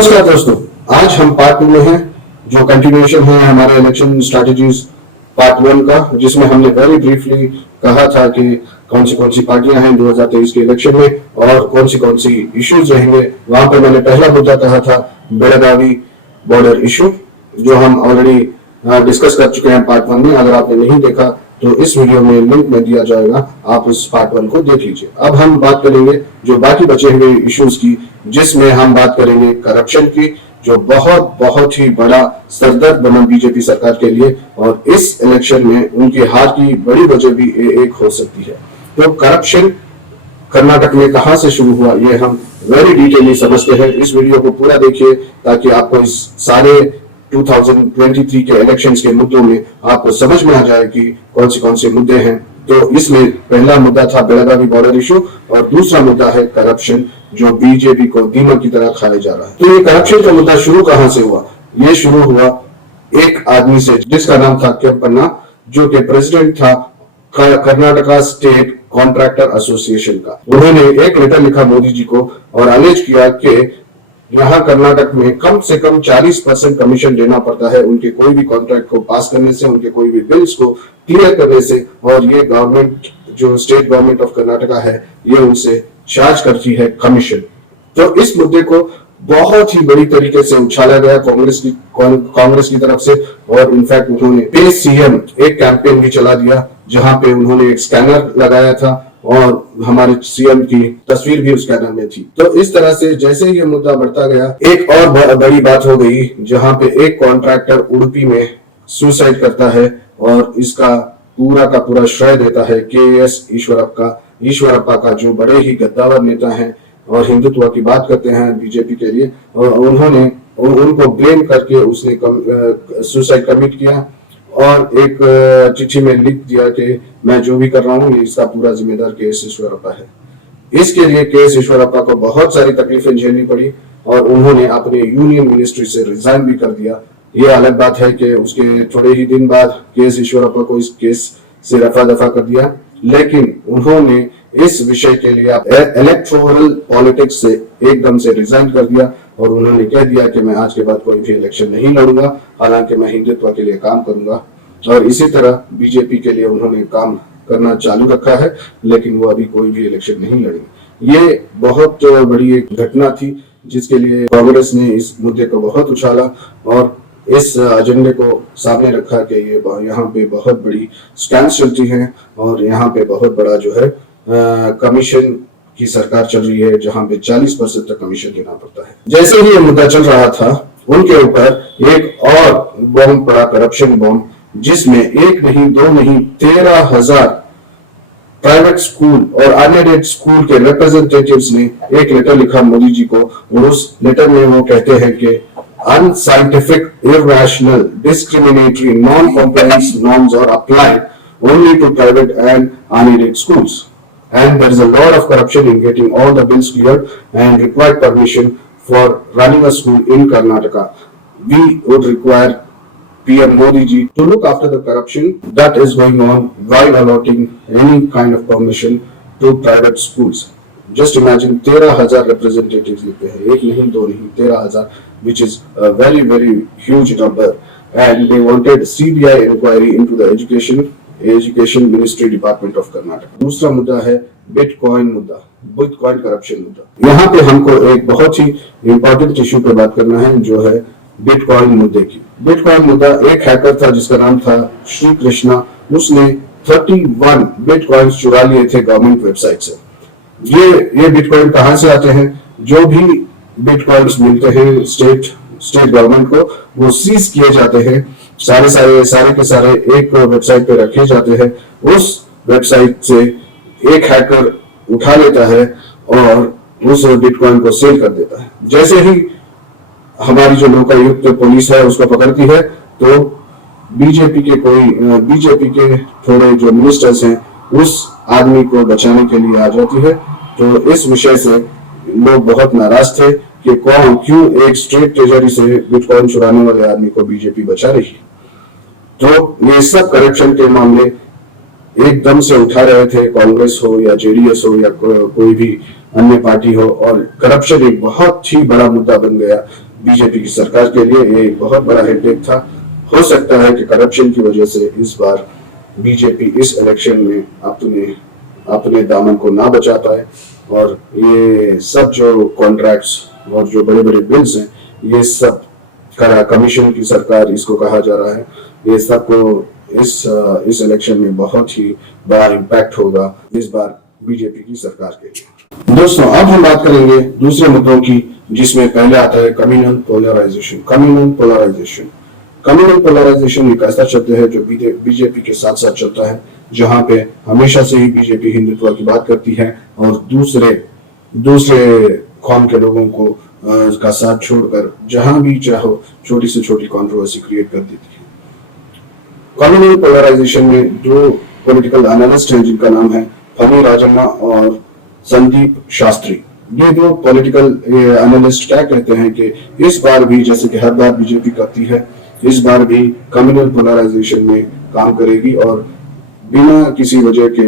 नमस्कार दोस्तों, आज हम पार्ट 2 में हैं, जो कंटिन्यूएशन है हमारे इलेक्शन स्ट्रैटेजीज पार्ट 1 का, जिसमें हमने वेरी ब्रीफली कहा था कि कौन सी पार्टियां हैं 2023 के इलेक्शन में और कौन सी इश्यूज रहेंगे। वहां पर मैंने पहला मुद्दा कहा था बेलगावी बॉर्डर इशू, जो हम ऑलरेडी डिस्कस कर चुके हैं पार्ट 1 में। अगर आपने नहीं देखा तो इस वीडियो में लिंक में दिया जाएगा, आप उस पार्ट 1 को देख लीजिए। अब हम बात करेंगे जो बाकी बचे हुए इश्यूज की, जिसमें हम बात करेंगे करप्शन की, जो बहुत ही बड़ा सरदर्द बना बीजेपी सरकार के लिए, और इस इलेक्शन में उनके हार की बड़ी वजह भी एक हो सकती है। तो करप्शन कर्नाटक में कहां से शुरू हुआ, ये हम वेरी डिटेलली समझते हैं। इस वीडियो को पूरा देखिए ताकि आपको इस सारे 2023 के इलेक्शंस के मुद्दों में आपको समझ में आ जाए कि कौन से मुद्दे हैं। तो इसमें पहला मुद्दा था बेलगावी बॉर्डर इशू और दूसरा मुद्दा है करप्शन, जो बीजेपी को दीमक की तरह खाया जा रहा है। तो ये करप्शन का मुद्दा शुरू कहां से हुआ? ये शुरू हुआ एक आदमी से जिसका नाम था केम्पन्ना, जो कि प्रेसिडेंट था कर्नाटका स्टेट कॉन्ट्रैक्टर एसोसिएशन का। उन्होंने एक लेटर लिखा मोदी जी को और अलेज किया कि यहाँ कर्नाटक में कम से कम 40% कमीशन देना पड़ता है उनके कोई भी कॉन्ट्रैक्ट को पास करने से, उनके कोई भी बिल्स को क्लियर करने से, और ये गवर्नमेंट जो स्टेट गवर्नमेंट ऑफ कर्नाटका है ये उनसे चार्ज करती है कमीशन। तो इस मुद्दे को बहुत ही बड़ी तरीके से उछाला गया कांग्रेस की तरफ से, और इनफैक्ट उन्होंने पे सीएम एक कैंपेन भी चला दिया जहां पे उन्होंने एक स्कैनर लगाया था और हमारे सीएम की तस्वीर भी उस स्कैनर में थी। तो इस तरह से जैसे ही ये मुद्दा बढ़ता गया, एक और बड़ी बात हो गई जहां पे एक कॉन्ट्रैक्टर उडुपी में सुसाइड करता है और इसका पूरा श्रेय देता है के.एस. ईश्वरप्पा का, जो बड़े ही गद्दावर नेता हैं और हिंदुत्व की बात करते हैं बीजेपी के लिए, और उन्होंने उनको ब्लेम करके उसने सुसाइड कमिट किया और एक चिट्ठी में लिख दिया कि मैं जो भी कर रहा हूँ इसका पूरा जिम्मेदार के.एस. ईश्वरप्पा है। इसके लिए के.एस. ईश्वरप्पा को बहुत सारी तकलीफें झेलनी पड़ी और उन्होंने अपने यूनियन मिनिस्ट्री से रिजाइन भी कर दिया। ये अलग बात है कि उसके थोड़े ही दिन बाद के.एस. ईश्वरप्पा को इस केस से रफा दफा कर दिया, लेकिन उन्होंने इस विषय के लिए इलेक्टोरल पॉलिटिक्स से एकदम से रिजाइन कर दिया और उन्होंने कह दिया कि मैं आज के बाद कोई भी इलेक्शन नहीं लड़ूंगा, हालांकि मैं हिंदुत्व के लिए काम करूंगा। और इसी तरह बीजेपी के लिए उन्होंने काम करना चालू रखा है, लेकिन वो अभी कोई भी इलेक्शन नहीं लड़ेंगे। ये बहुत बड़ी एक घटना थी जिसके लिए कांग्रेस ने इस मुद्दे को बहुत उछाला और इस एजेंडे को सामने रखा कि ये यहाँ पे बहुत बड़ी स्कैम्स चलती हैं और यहाँ पे बहुत बड़ा जो है कमीशन की सरकार चल रही है, जहां पे 40% तक कमीशन देना पड़ता है। जैसे ही ये मुद्दा चल रहा था, उनके ऊपर एक और बॉम्ब पड़ा, करप्शन बॉम्ब, जिसमें एक नहीं दो नहीं 13,000 प्राइवेट स्कूल और अनएडेड स्कूल के रिप्रेजेंटेटिव्स ने एक लेटर लिखा मोदी जी को, और उस लेटर में वो कहते हैं कि unscientific, irrational, discriminatory, non compliance norms are applied only to private and unaided schools, and there is a lot of corruption in getting all the bills cleared and required permission for running a school in Karnataka. We would require PM Modi ji to look after the corruption that is going on while allotting any kind of permission to private schools. Just imagine 13,000 representatives लिखते हैं, एक नहीं दो नहीं 13,000, which is a very huge number, and they wanted CBI inquiry into the education ministry department of Karnataka. दूसरा मुद्दा है bitcoin मुद्दा, बिटकॉइन करप्शन मुद्दा। यहाँ पे हमको एक बहुत ही इंपॉर्टेंट इश्यू पे बात करना है, जो है बिटकॉइन मुद्दे की। बिटकॉइन मुद्दा, एक हैकर था जिसका नाम था श्री कृष्णा, उसने 31 बिटकॉइन चुरा लिए थे गवर्नमेंट वेबसाइट से। ये बिटकॉइन कहाँ से आते हैं? जो भी बिटकॉइन्स मिलते हैं स्टेट गवर्नमेंट को, वो सीज किए जाते हैं, सारे के सारे एक वेबसाइट पे रखे जाते हैं। उस वेबसाइट से एक हैकर उठा लेता है और उस बिटकॉइन को सेल कर देता है। जैसे ही हमारी जो लोकायुक्त पुलिस है उसको पकड़ती है, तो बीजेपी के थोड़े जो मिनिस्टर्स हैं उस आदमी को बचाने के लिए आ जाती है। तो इस विषय से लोग बहुत नाराज थे कि क्यों एक स्टेट ट्रेजरी से बिटकॉइन चुराने वाले आदमी को बीजेपी बचा रही है। तो ये सब करप्शन के मामले एकदम से उठा रहे थे, कांग्रेस हो या जेडीएस हो या कोई भी अन्य पार्टी हो, और करप्शन एक बहुत ही बड़ा मुद्दा बन गया बीजेपी की सरकार के लिए ये एक बहुत बड़ा हेडेक था। हो सकता है कि करप्शन की वजह से इस बार बीजेपी इस इलेक्शन में अपने अपने दामन को ना बचा पाए और ये सब जो कॉन्ट्रैक्ट्स और जो बड़े बड़े बिल्स हैं, ये सब कमीशन की सरकार इसको कहा जा रहा है, ये सबको इस इलेक्शन में बहुत ही बड़ा इम्पैक्ट होगा इस बार बीजेपी की सरकार के लिए। दोस्तों, अब हम बात करेंगे दूसरे मुद्दों की, जिसमें पहले आता है कम्युनल पोलराइजेशन। कम्युनल पोलराइजेशन एक ऐसा शब्द है जो बीजेपी के साथ साथ चलता है, जहां पे हमेशा से ही बीजेपी हिंदुत्व की बात करती है और दूसरे कौम के लोगों को का साथ छोड़कर जहां भी चाहो छोटी से छोटी कंट्रोवर्सी क्रिएट कर देती है। कम्युनल पोलराइजेशन में दो पॉलिटिकल एनालिस्ट हैं जिनका नाम है फनी राजन्ना और संदीप शास्त्री। ये दो पॉलिटिकल एनालिस्ट क्या कहते हैं कि इस बार भी, जैसे कि हर बार बीजेपी करती है, इस बार भी कम्युनल पोलराइजेशन में काम करेगी और बिना किसी वजह के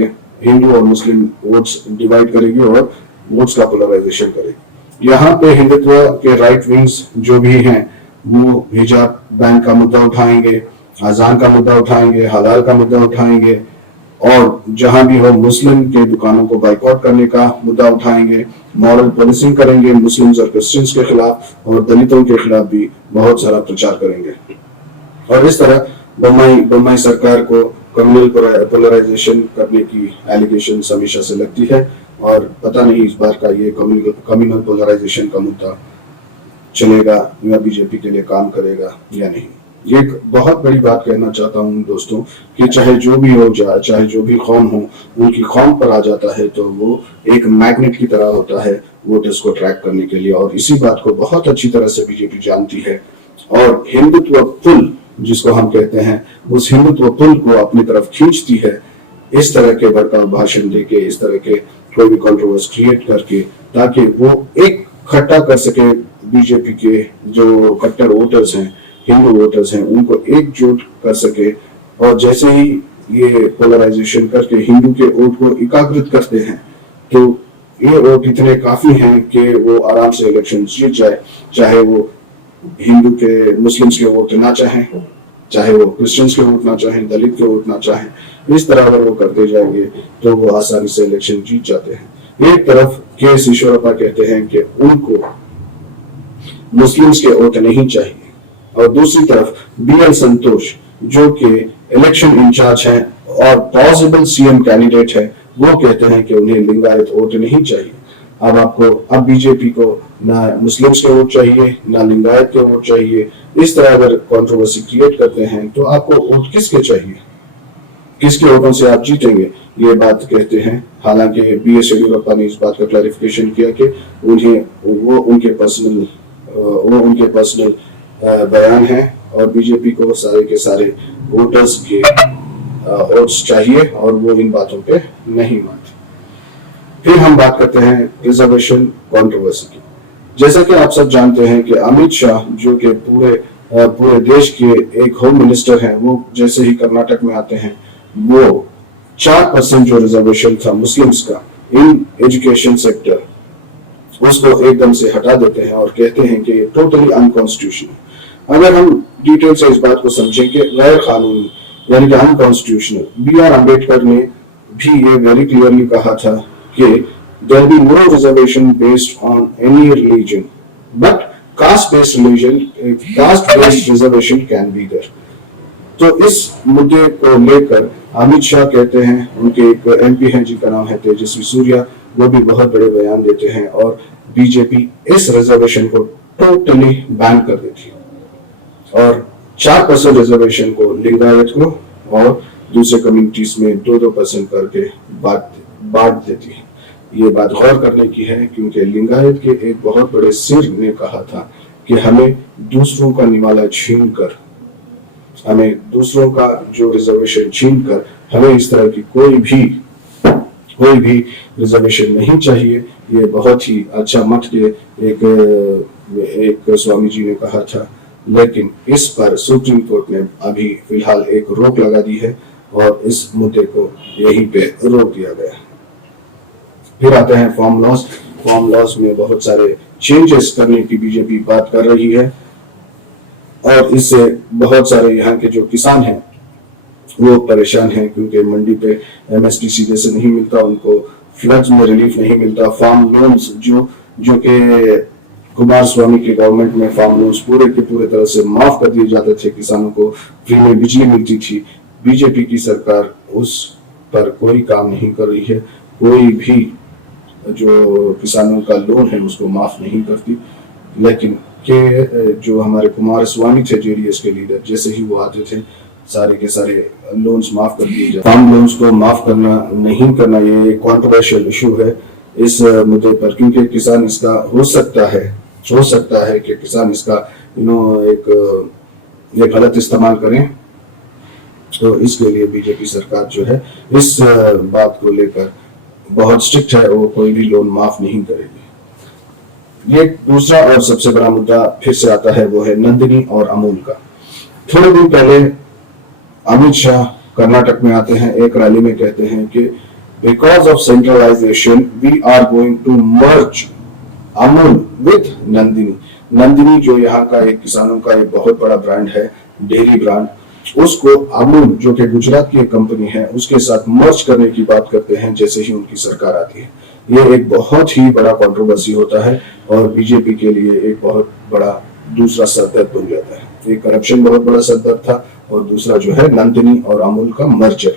हिंदू और मुस्लिम वोट्स डिवाइड करेगी और वोट्स का पोलराइजेशन करेगी। यहाँ पे हिंदुत्व के राइट विंग्स जो भी हैं वो हिजाब बैन का मुद्दा उठाएंगे, अजान का मुद्दा उठाएंगे, हलाल का मुद्दा उठाएंगे और जहां भी हो मुस्लिम के दुकानों को बाइकआउट करने का मुद्दा उठाएंगे, मॉरल पॉलिसिंग करेंगे मुस्लिम्स और क्रिश्चियंस के खिलाफ और दलितों के खिलाफ भी बहुत सारा प्रचार करेंगे। और इस तरह बम्बई सरकार को कम्युनल पोलराइजेशन करने की एलिगेशन हमेशा से लगती है और पता नहीं इस बार का ये कम्युनल पोलराइजेशन का मुद्दा चलेगा या बीजेपी के लिए काम करेगा या नहीं। ये एक बहुत बड़ी बात कहना चाहता हूँ दोस्तों कि चाहे जो भी हो जाए, चाहे जो भी कौम हो, उनकी कौम पर आ जाता है तो वो एक मैग्नेट की तरह होता है वोटर्स को ट्रैक करने के लिए, और इसी बात को बहुत अच्छी तरह से बीजेपी जानती है और हिंदुत्व पुल जिसको हम कहते हैं, उस हिंदुत्व पुल को अपनी तरफ खींचती है इस तरह के भड़काऊ भाषण देके, इस तरह के कोई भी कंट्रोवर्सी क्रिएट करके, ताकि वो एक इकट्ठा कर सके बीजेपी के जो कट्टर वोटर्स हैं, हिंदू वोटर्स हैं, उनको एकजुट कर सके। और जैसे ही ये पोलराइजेशन करके हिंदू के वोट को एकाग्रित करते हैं तो ये वोट इतने काफी हैं कि वो आराम से इलेक्शन जीत जाए, चाहे वो हिंदू के मुस्लिम्स के वोट ना चाहें, चाहे वो क्रिश्चियंस के वोट ना चाहें, दलित के वोट ना चाहें। इस तरह अगर वो करते जाएंगे तो वो आसानी से इलेक्शन जीत जाते हैं। एक तरफ के ईश्वरप्पा कहते हैं कि उनको मुस्लिम्स के वोट नहीं चाहिए और दूसरी तरफ BL संतोष जो कि इलेक्शन इंचार्ज हैं और पॉसिबल CM कैंडिडेट है, वो कहते हैं कि उन्हें लिंगायत वोट नहीं चाहिए। अब बीजेपी को ना मुस्लिम्स के वोट चाहिए ना लिंगायत के वोट चाहिए। इस तरह अगर कंट्रोवर्सी क्रिएट करते हैं तो आपको वोट किसके चाहिए, किसके वोटों से आप जीतेंगे, ये बात कहते हैं। हालांकि BS येडियुरप्पा ने इस बात का क्लैरिफिकेशन किया कि वो उनके पर्सनल बयान है और बीजेपी को सारे के सारे वोटर्स के वोट्स चाहिए और वो इन बातों पे नहीं मानते। फिर हम बात करते हैं रिजर्वेशन कंट्रोवर्सी की। जैसा कि आप सब जानते हैं कि अमित शाह जो कि पूरे देश के एक होम मिनिस्टर हैं, वो जैसे ही कर्नाटक में आते हैं वो 4% जो रिजर्वेशन था मुस्लिम्स का इन एजुकेशन सेक्टर, उसको एकदम से हटा देते हैं और कहते हैं कि ये टोटली अनकॉन्स्टिट्यूशनल। अगर हम डिटेल से इस बात को समझें कि गैर कानूनी यानी कि अनकॉन्स्टिट्यूशनल, BR अम्बेडकर ने भी ये वेरी क्लियरली कहा था कि there be no reservation based on any religion, but caste-based reservation can be there. तो इस मुद्दे को लेकर अमित शाह कहते हैं, उनके एक MP हैं जिनका नाम है तेजस्वी सूर्या, वो भी बहुत बड़े बयान देते हैं और बीजेपी इस रिजर्वेशन को टोटली बैन कर देती है और 4% रिजर्वेशन को लिंगायत को और दूसरे कम्युनिटीज में 2% करके बांट देती है। ये बात गौर करने की है क्योंकि लिंगायत के एक बहुत बड़े सिर ने कहा था कि हमें दूसरों का निवाला छीनकर, हमें दूसरों का जो रिजर्वेशन छीनकर हमें इस तरह की कोई भी रिजर्वेशन नहीं चाहिए। ये बहुत ही अच्छा मत के एक स्वामी जी ने कहा था, लेकिन इस पर सुप्रीम कोर्ट ने अभी फिलहाल एक रोक लगा दी है और इस मुद्दे को यहीं पे रोक दिया गया। फिर आते हैं फॉर्म लॉस में बहुत सारे चेंजेस करने की बीजेपी बात कर रही है, और इससे बहुत सारे यहाँ के जो किसान हैं वो परेशान हैं, क्योंकि मंडी पे एमएसपी सीधे से नहीं मिलता, उनको फ्लड्स में रिलीफ नहीं मिलता। फार्म लोन्स जो कि कुमार स्वामी की गवर्नमेंट में फार्म लोन्स पूरे के पूरे तरह से माफ कर दिए जाते थे, किसानों को फ्री में बिजली मिलती थी। बीजेपी की सरकार उस पर कोई काम नहीं कर रही है, कोई भी जो किसानों का लोन है उसको माफ नहीं करती। लेकिन के जो हमारे कुमार स्वामी थे जेडीएस के लीडर, जैसे ही वो आते थे सारे के सारे लोन्स माफ कर दिए जाते। फार्म लोन्स को माफ करना नहीं करना ये एक कॉन्ट्रोवर्शियल इशू है इस मुद्दे पर, क्योंकि किसान इसका हो सकता है कि किसान इसका एक गलत इस्तेमाल करें। तो इसके लिए बीजेपी सरकार जो है इस बात को लेकर बहुत स्ट्रिक्ट है, वो कोई भी लोन माफ नहीं करेगी। ये दूसरा और सबसे बड़ा मुद्दा फिर से आता है, वो है नंदिनी और अमूल का। थोड़े दिन पहले अमित शाह कर्नाटक में आते हैं, एक रैली में कहते हैं कि because of centralisation we are going to merge Amul with Nandini. Nandini जो यहाँ का एक किसानों का एक बहुत बड़ा ब्रांड है, डेयरी ब्रांड, उसको अमूल जो कि गुजरात की एक कंपनी है उसके साथ मर्ज करने की बात करते हैं जैसे ही उनकी सरकार आती है। ये एक बहुत ही बड़ा कंट्रोवर्सी होता है और बीजेपी के लिए एक बहुत बड़ा दूसरा सरदर्द बन जाता है। एक करप्शन बहुत बड़ा सरदर्द था और दूसरा जो है नंदिनी और अमूल का मर्जर।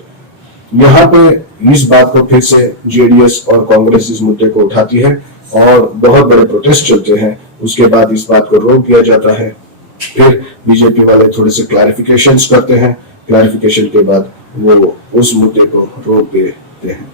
यहाँ पे इस बात को फिर से जेडीएस और कांग्रेस इस मुद्दे को उठाती है और बहुत बड़े प्रोटेस्ट चलते हैं। उसके बाद इस बात को रोक दिया जाता है, फिर बीजेपी वाले थोड़े से क्लैरिफिकेशंस करते हैं, क्लैरिफिकेशन के बाद वो उस मुद्दे को रोक देते हैं,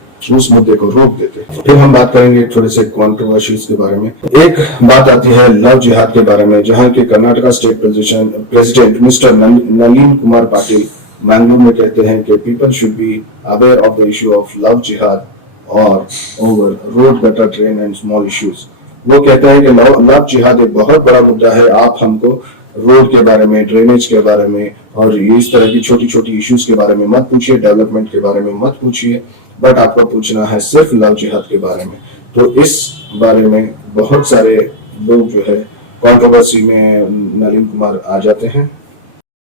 फिर हम बात करेंगे थोड़े से कंट्रोवर्सीज के बारे में। एक बात आती है लव जिहाद के बारे में, जहां के Karnataka state president mister Nalin Kumar Patil Mangalore में कहते हैं कि people should be aware of the issue of love जिहाद और over road gutter train and small issues. वो कहते हैं कि लव जिहाद एक बहुत बड़ा मुद्दा है, आप हमको रोड के बारे में, ड्रेनेज के बारे में और इस तरह की छोटी छोटी इश्यूज के बारे में मत पूछिए, डेवलपमेंट के बारे में मत पूछिए, बट आपको पूछना है सिर्फ लव जिहाद के बारे में। तो इस बारे में बहुत सारे लोग जो है कंट्रोवर्सी में नलिन कुमार आ जाते हैं।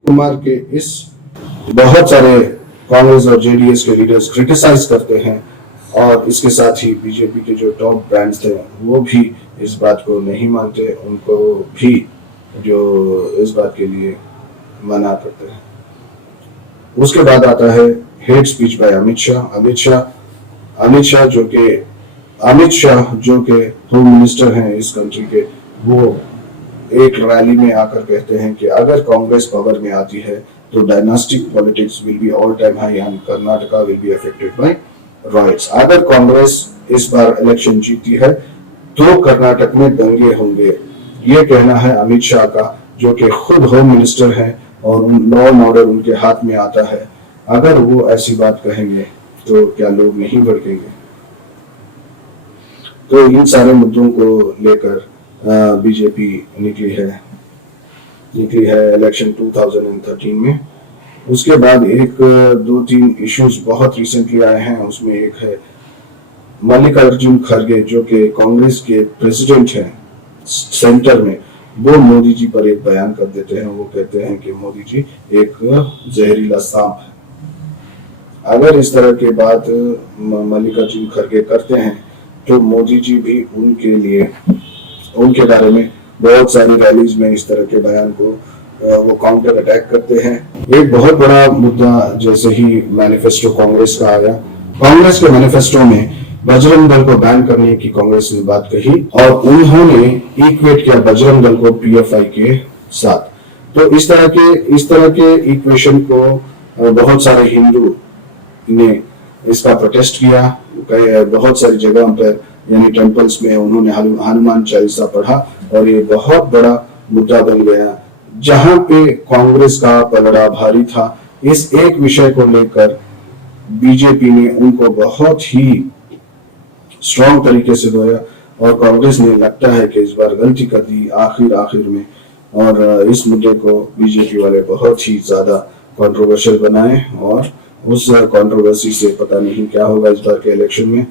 कुमार के इस बहुत सारे कांग्रेस और जेडीएस के लीडर्स क्रिटिसाइज करते हैं और इसके साथ ही बीजेपी के जो टॉप ब्रांड्स थे वो भी इस बात को नहीं मानते, उनको भी जो इस बात के लिए मना करते हैं। उसके बाद आता है hate speech bye Amit Shah जो के होम मिनिस्टर हैं इस कंट्री के, वो एक रैली में आकर कहते हैं कि अगर कांग्रेस पावर में आती है तो dynastic politics will be all time high and Karnataka will be affected by rights. अगर कांग्रेस इस बार इलेक्शन जीती है तो कर्नाटक में दंगे होंगे। ये कहना है अमित शाह का, जो कि खुद होम मिनिस्टर हैं और लॉ एंड ऑर्डर उनके हाथ में आता है। अगर वो ऐसी बात कहेंगे तो क्या लोग नहीं भड़केंगे? तो इन सारे मुद्दों को लेकर बीजेपी निकली है इलेक्शन 2013 में। उसके बाद एक दो तीन इश्यूज बहुत रिसेंटली आए हैं, उसमें एक है मल्लिकार्जुन खड़गे जो कि कांग्रेस के प्रेसिडेंट हैं सेंटर में, वो मोदी जी पर एक बयान कर देते हैं। वो कहते हैं कि मोदी जी एक जहरीला सांप है। अगर इस तरह के बात मल्लिकार्जुन खड़गे करते हैं तो मोदी जी भी उनके बारे में बहुत सारी रैलीज में इस तरह के बयान को वो काउंटर अटैक करते हैं। एक बहुत बड़ा मुद्दा जैसे ही मैनिफेस्टो कांग्रेस का आया, कांग्रेस के मैनिफेस्टो में बजरंग दल को बैन करने की कांग्रेस ने बात कही और उन्होंने इक्वेट किया बजरंग दल को पीएफआई के साथ। तो इस तरह के इक्वेशन को बहुत सारे हिंदू ने इसका प्रोटेस्ट किया। बहुत सारी जगहों पर यानी टेम्पल्स में उन्होंने हनुमान चालीसा पढ़ा और ये बहुत बड़ा मुद्दा बन गया, जहां पे कांग्रेस का पलड़ा भारी था। इस एक विषय को लेकर बीजेपी ने उनको बहुत ही स्ट्रॉन्ग तरीके से रोया और कांग्रेस ने लगता है कि इस बार गलती कर दी आखिर में, और इस मुद्दे को बीजेपी वाले बहुत ही ज्यादा कंट्रोवर्शियल बनाए और उस कंट्रोवर्सी से पता नहीं क्या होगा इस बार के इलेक्शन में।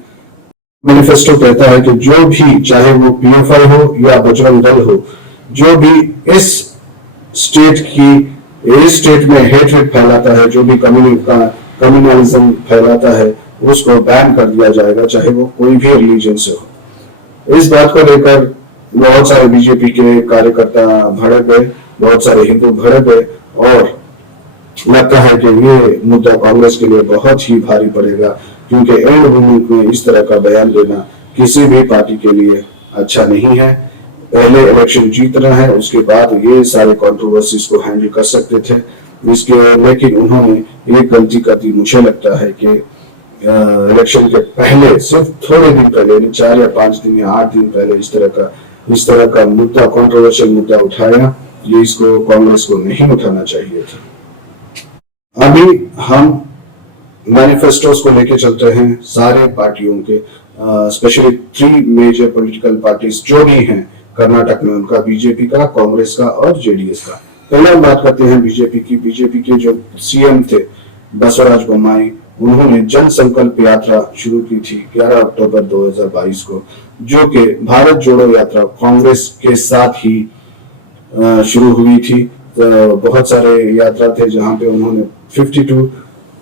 मैनिफेस्टो कहता है कि जो भी, चाहे वो पीएफआई हो या बजरंग दल हो, जो भी इस स्टेट की इस स्टेट में हेटरेट फैलाता है, जो भी कम्युनलिज्म फैलाता है, उसको बैन कर दिया जाएगा, चाहे वो कोई भी रिलीजन से हो। इस बात को लेकर बहुत सारे बीजेपी के कार्यकर्ता भड़क गए, बहुत सारे हिंदू भड़क गए, और लगता है कि ये मुद्दा कांग्रेस के लिए बहुत ही भारी पड़ेगा, क्योंकि एंड मोमेंट में इस तरह का बयान देना किसी भी पार्टी के लिए अच्छा नहीं है। पहले इलेक्शन जीतना है, उसके बाद ये सारे कंट्रोवर्सीज को हैंडल कर सकते थे लेकिन उन्होंने एक गलती कर दी। मुझे लगता है कि इलेक्शन के पहले, सिर्फ थोड़े दिन पहले, 4 या 5 दिन या 8 दिन पहले इस तरह का मुद्दा, कंट्रोवर्शियल मुद्दा उठाया। ये इसको कांग्रेस को नहीं उठाना चाहिए था। अभी हम मैनिफेस्टोस को लेके चलते हैं सारे पार्टियों के, स्पेशली 3 मेजर पॉलिटिकल पार्टीज जो भी हैं कर्नाटक में, उनका, बीजेपी का, कांग्रेस का और जेडीएस का। पहले हम बात करते हैं बीजेपी की। बीजेपी के जो सीएम थे बसवराज बोम्माई, उन्होंने जन संकल्प यात्रा शुरू की थी 11 अक्टूबर 2022 को, जो कि भारत जोड़ो यात्रा कांग्रेस के साथ ही शुरू हुई थी। तो बहुत सारे यात्रा थे जहां पे उन्होंने 52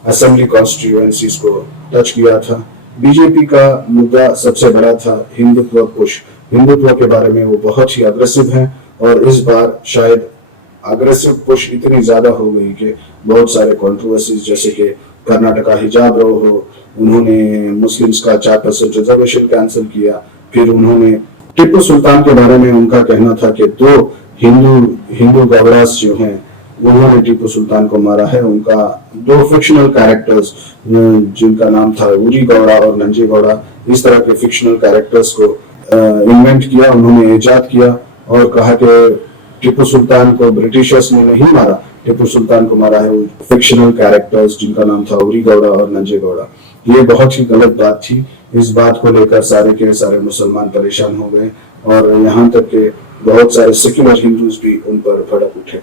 असेंबली कॉन्स्टिट्यूएंसीज को टच किया था। बीजेपी का मुद्दा सबसे बड़ा था हिंदुत्व पुश। हिंदुत्व के बारे में वो बहुत ही अग्रेसिव है, और इस बार शायद अग्रेसिव पुश इतनी ज्यादा हो गई कि बहुत सारे कंट्रोवर्सीज, जैसे कि कर्नाटका हिजाब रो हो, उन्होंने मुस्लिम्स का 4% रिजर्वेशन कैंसिल किया। फिर उन्होंने टिप्पू सुल्तान के बारे में उनका कहना था कि 2 हिंदू गवर्नर्स जो हैं, उन्होंने टिप्पू सुल्तान को मारा है। उनका 2 फिक्शनल कैरेक्टर्स, जिनका नाम था उरी गौड़ा और नंजे गौड़ा, इस तरह के फिक्शनल कैरेक्टर्स को इन्वेंट किया, उन्होंने इजाद किया, और कहा कि टिप्पू सुल्तान को ब्रिटिशर्स ने नहीं मारा, टिप्पू सुल्तान को मारा है फिक्शनल कैरेक्टर्स, जिनका नाम था उरी गौड़ा और नंजे गौड़ा। ये बहुत ही गलत बात थी। इस बात को लेकर सारे के सारे मुसलमान परेशान हो गए, और यहाँ तक के बहुत सारे सेक्युलर हिंदूज भी उन पर भड़क उठे।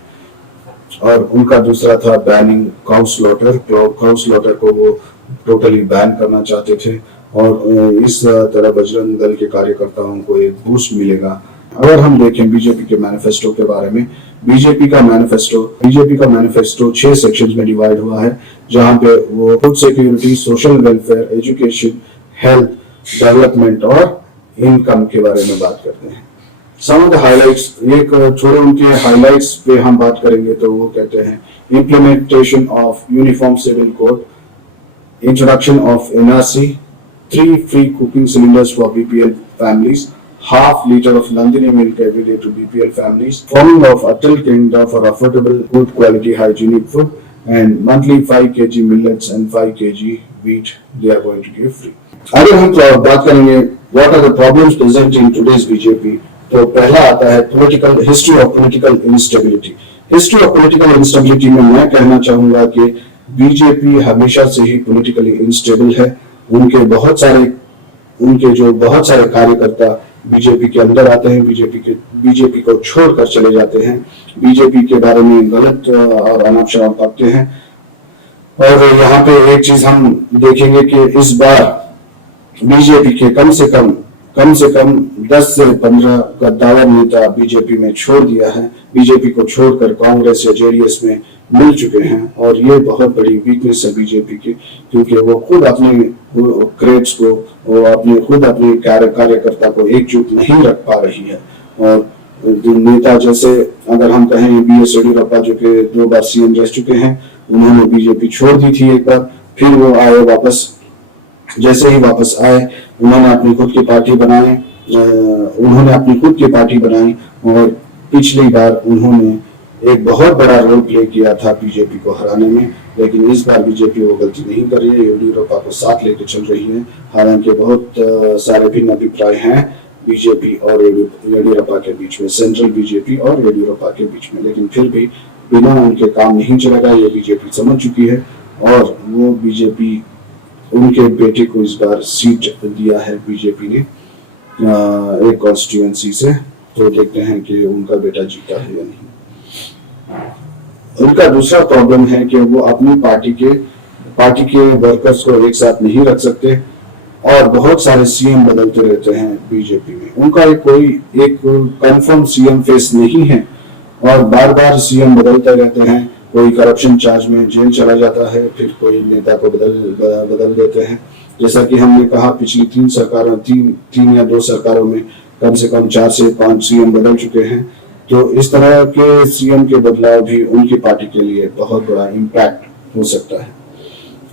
और उनका दूसरा था banning cow slaughter. Cow slaughter को वो टोटली बैन करना चाहते थे, और इस तरह बजरंग दल के कार्यकर्ताओं को एक बूस्ट मिलेगा। अगर हम देखें बीजेपी के मैनिफेस्टो के बारे में, बीजेपी का मैनिफेस्टो 6 सेक्शंस में डिवाइड हुआ है, जहां पे वो food security, social welfare, education, health, development और इनकम के बारे में बात करते हैं। सम ऑफ द हाइलाइट्स, एक थोड़े उनके हाइलाइट्स पे हम बात करेंगे तो वो कहते हैं implementation of uniform civil code, introduction of NRC, 3 free cooking cylinders for BPL families, half liter of Nandini milk every day to BPL families, forming of Atal Kingdom for affordable, good quality hygienic food, and monthly 5 kg millets and 5 kg wheat they are going to give free. अगर हम बात करेंगे what are the problems present in today's BJP, तो पहला आता है history of political instability. History of political instability में मैं कहना चाहूंगा कि बीजेपी हमेशा से ही पॉलिटिकली इंस्टेबल है। उनके बहुत सारे कार्यकर्ता बीजेपी के अंदर आते हैं, बीजेपी को छोड़कर चले जाते हैं, बीजेपी के बारे में गलत और अनाप शनाप बकते हैं। और यहाँ पे एक चीज हम देखेंगे कि इस बार बीजेपी के कम से कम 10 से 15 गद्दावर नेता बीजेपी में छोड़ दिया है, बीजेपी को छोड़कर कांग्रेस या जेडीएस में मिल चुके हैं। और ये बहुत बड़ी वीकनेस है बीजेपी की, क्योंकि वो खुद अपने क्रेड्स को, वो अपने कार्यकर्ता को एकजुट नहीं रख पा रही है। और नेता जैसे अगर हम कहें बीएस येडियुरप्पा, जो कि 2 बार सीएम रह चुके हैं, उन्होंने बीजेपी छोड़ दी थी एक बार, फिर वो आए वापस। जैसे ही वापस आए, उन्होंने अपनी खुद की पार्टी बनाई, और पिछली बार उन्होंने एक बहुत बड़ा रोल प्ले किया था बीजेपी को हराने में। लेकिन इस बार बीजेपी वो गलती नहीं कर रही है, येडियुरप्पा को साथ लेकर चल रही है। हालांकि बहुत सारे भिन्न अभिप्राय हैं बीजेपी और येडियुरप्पा के बीच में, सेंट्रल बीजेपी और येडियुरप्पा के बीच में, लेकिन फिर भी बिना उनके काम नहीं चलेगा, ये बीजेपी समझ चुकी है। और वो बीजेपी उनके बेटे को इस बार सीट दिया है बीजेपी ने एक कॉन्स्टिट्यूएंसी से, तो देखते हैं कि उनका बेटा जीता है या नहीं। उनका दूसरा प्रॉब्लम है कि वो अपनी पार्टी के वर्कर्स को एक साथ नहीं रख सकते। और बहुत सारे सीएम बदलते रहते हैं बीजेपी में। उनका एक कंफर्म सीएम फेस नहीं है और बार बार सीएम बदलते रहते हैं। कोई करप्शन चार्ज में जेल चला जाता है, फिर कोई नेता को बदल देते हैं। जैसा कि हमने कहा, पिछली तीन या दो सरकारों में कम से कम 4 से 5 सीएम बदल चुके हैं। तो इस तरह के सीएम के बदलाव भी उनकी पार्टी के लिए बहुत बड़ा इम्पैक्ट हो सकता है।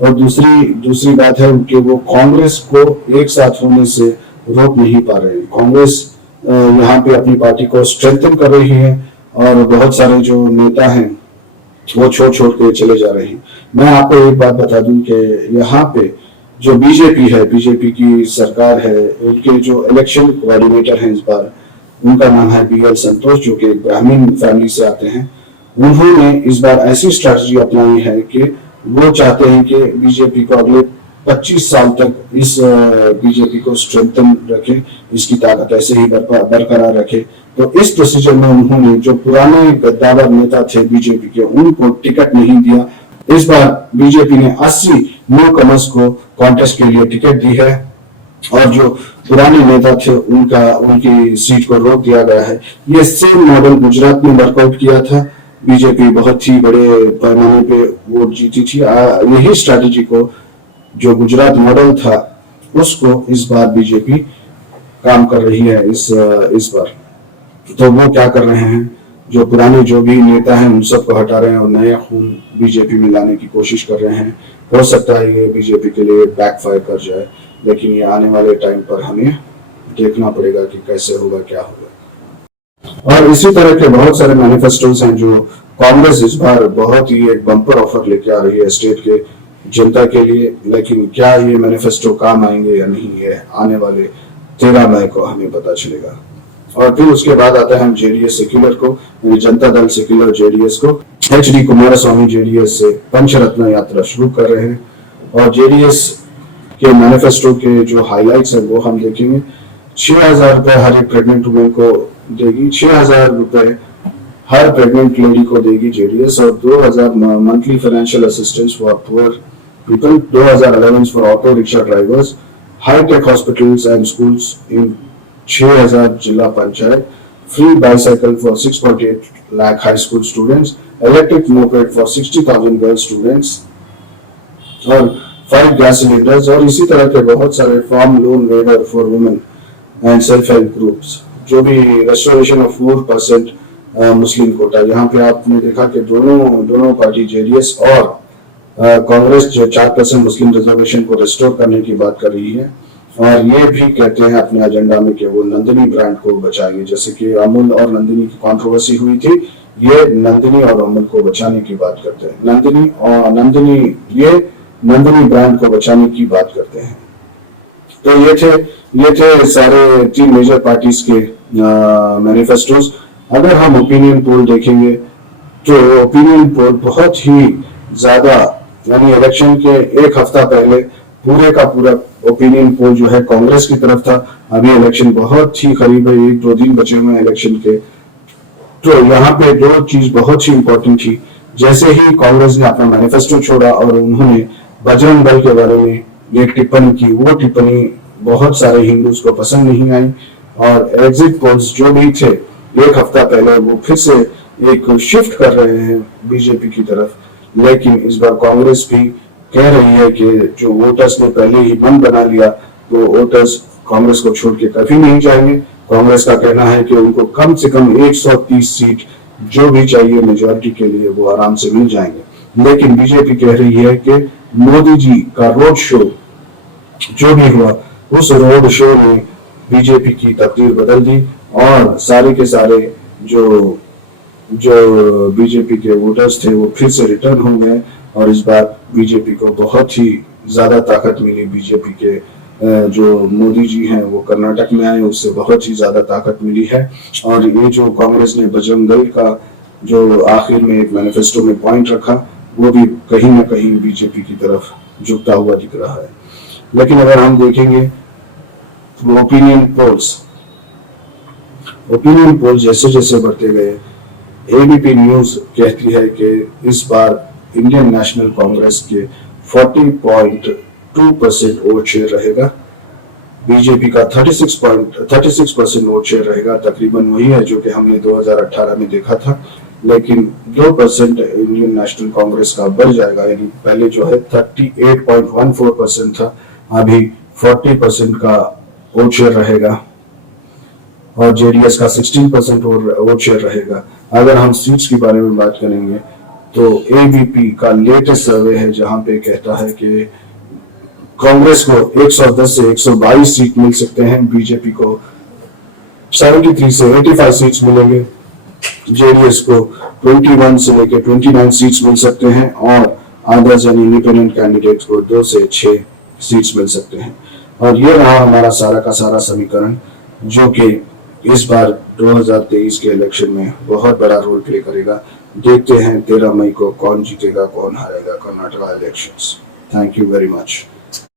और दूसरी बात है कि वो कांग्रेस को एक साथ होने से रोक नहीं पा रहे। कांग्रेस यहाँ पे अपनी पार्टी को स्ट्रेंथन कर रही है और बहुत सारे जो नेता हैं वो छोड़ के चले जा रहे हैं। मैं आपको एक बात बता दूं कि यहाँ पे जो बीजेपी की सरकार है, उनके जो इलेक्शन कोऑर्डिनेटर हैं इस बार, उनका नाम है BL संतोष, जो कि एक ब्राह्मण फैमिली से आते हैं। उन्होंने इस बार ऐसी स्ट्रैटेजी अपनाई है कि वो चाहते हैं कि बीजेपी को अगले 25 साल तक इस बीजेपी को स्ट्रेंथन रखे, इसकी ताकत ऐसे ही बरकरार रखे। तो इस प्रोसीजर में उन्होंने जो पुराने गद्दार नेता थे बीजेपी के, उनको टिकट नहीं दिया। इस बार बीजेपी ने 80 न्यू कमर्स को कॉन्टेस्ट के लिए टिकट दी है और जो पुराने नेता थे उनकी सीट को रोक दिया गया है। ये सेम मॉडल गुजरात में वर्कआउट किया था। बीजेपी बहुत ही बड़े पैमाने पे वोट जीती थी। यही स्ट्रैटेजी को, जो गुजरात मॉडल था, उसको इस बार बीजेपी काम कर रही है इस बार। तो वो क्या कर रहे हैं, जो पुराने जो भी नेता हैं उन सबको हटा रहे हैं और नया खून बीजेपी में लाने की कोशिश कर रहे हैं। हो सकता है ये बीजेपी के लिए बैकफायर कर जाए, लेकिन ये आने वाले टाइम पर हमें देखना पड़ेगा कि कैसे होगा, क्या होगा। और इसी तरह के बहुत सारे मैनिफेस्टोस हैं जो कांग्रेस इस बार बहुत ही एक बम्पर ऑफर लेके आ रही है स्टेट के जनता के लिए। लेकिन क्या ये मैनिफेस्टो काम आएंगे या नहीं, ये आने वाले 13 मई को हमें पता चलेगा। और फिर उसके बाद आता है हम जेडीएस सेक्युलर को, जनता दल सेक्युलर जेडीएस को। HD कुमारस्वामी जेडीएस से पंचरत्न यात्रा शुरू कर रहे हैं और जेडीएस के मैनिफेस्टो के जो हाइलाइट्स है वो हम देखेंगे। 6,000 रुपए हर एक प्रेग्नेंट वुमेन को देगी, 6,000 रुपए हर प्रेग्नेंट लेडी को देगी जेडीएस, और 2,000 monthly financial assistance for poor people, 2,000 allowance for auto rickshaw drivers, hi tech hospitals and schools in 6,000 zila panchayat, free bicycle for 6.8 lakh high school students, electric moped for 60,000 girl students और 5 gas cylinders. और इसी तरह के बहुत सारे farm loan waiver for women and self help groups, जो भी restoration of 4% मुस्लिम कोटा। यहाँ पे आपने देखा कि दोनों पार्टी जेडीएस और कांग्रेस जो 4% मुस्लिम रिजर्वेशन को रिस्टोर करने की बात कर रही है, और ये भी कहते हैं अपने एजेंडा में कि वो नंदिनी ब्रांड को बचाएंगे। जैसे कि अमूल और नंदिनी की कंट्रोवर्सी हुई थी, ये नंदिनी और अमूल को बचाने की बात करते हैं। नंदिनी ब्रांड को बचाने की बात करते हैं। तो ये थे सारे 3 मेजर पार्टीज के मैनिफेस्टोस। अगर हम ओपिनियन पोल देखेंगे तो ओपिनियन पोल बहुत ही ज्यादा, यानी इलेक्शन के एक हफ्ता पहले पूरे का पूरा ओपिनियन पोल जो है कांग्रेस की तरफ था। अभी इलेक्शन बहुत ही करीब है, 1-2 दिन बचे हुए हैं इलेक्शन के। तो यहाँ पे 2 चीज बहुत ही इंपॉर्टेंट थी। जैसे ही कांग्रेस ने अपना मैनिफेस्टो छोड़ा और उन्होंने बजरंग दल के बारे में एक टिप्पणी की, वो टिप्पणी बहुत सारे हिंदूज को पसंद नहीं आई और एग्जिट पोल्स जो भी थे एक हफ्ता पहले, वो फिर से एक शिफ्ट कर रहे हैं बीजेपी की तरफ। लेकिन इस बार कांग्रेस भी कह रही है कि जो वोटर्स ने पहले ही मन बना लिया, तो वोटर्स कांग्रेस को छोड़ के कभी नहीं जाएंगे। कांग्रेस का कहना है कि उनको कम से कम 130 सीट जो भी चाहिए मेजॉरिटी के लिए वो आराम से मिल जाएंगे। लेकिन बीजेपी कह रही है कि मोदी जी का रोड शो जो भी हुआ, उस रोड शो ने बीजेपी की तकदीर बदल दी और सारे के सारे जो बीजेपी के वोटर्स थे वो फिर से रिटर्न हो गए और इस बार बीजेपी को बहुत ही ज्यादा ताकत मिली। बीजेपी के जो मोदी जी हैं वो कर्नाटक में आए, उससे बहुत ही ज्यादा ताकत मिली है। और ये जो कांग्रेस ने बजरंग दल का जो आखिर में एक मैनिफेस्टो में पॉइंट रखा, वो भी कहीं ना कहीं बीजेपी की तरफ झुकता हुआ दिख रहा है। लेकिन अगर हम देखेंगे ओपिनियन पोल्स जैसे जैसे बढ़ते गए, एबीपी न्यूज कहती है कि इस बार इंडियन नेशनल कांग्रेस के 40.2% वोट शेयर रहेगा बीजेपी का 36% वोट शेयर रहेगा, तकरीबन वही है जो कि हमने 2018 में देखा था, लेकिन 2% इंडियन नेशनल कांग्रेस का बढ़ जाएगा, यानी पहले जो है 38.14% था, अभी 40% का वोट शेयर रहेगा और जेडीएस का 16% वोट शेयर रहेगा। अगर हम सीट्स के बारे में बात करेंगे तो एबीपी का लेटेस्ट सर्वे है जहां पे कहता है कि कांग्रेस को 110 से 122 सीट मिल सकते हैं, बीजेपी को 73 से 85 सीट्स मिलेंगे, जेडीएस को 21 से लेकर 29 सीट्स मिल सकते हैं और अदर्स यानी इंडिपेंडेंट कैंडिडेट्स को 2 से 6 सीट्स मिल सकते हैं। और ये रहा हमारा सारा का सारा समीकरण जो कि इस बार 2023 के इलेक्शन में बहुत बड़ा रोल प्ले करेगा। देखते हैं 13 मई को कौन जीतेगा, कौन हारेगा Karnataka elections. Thank you very much.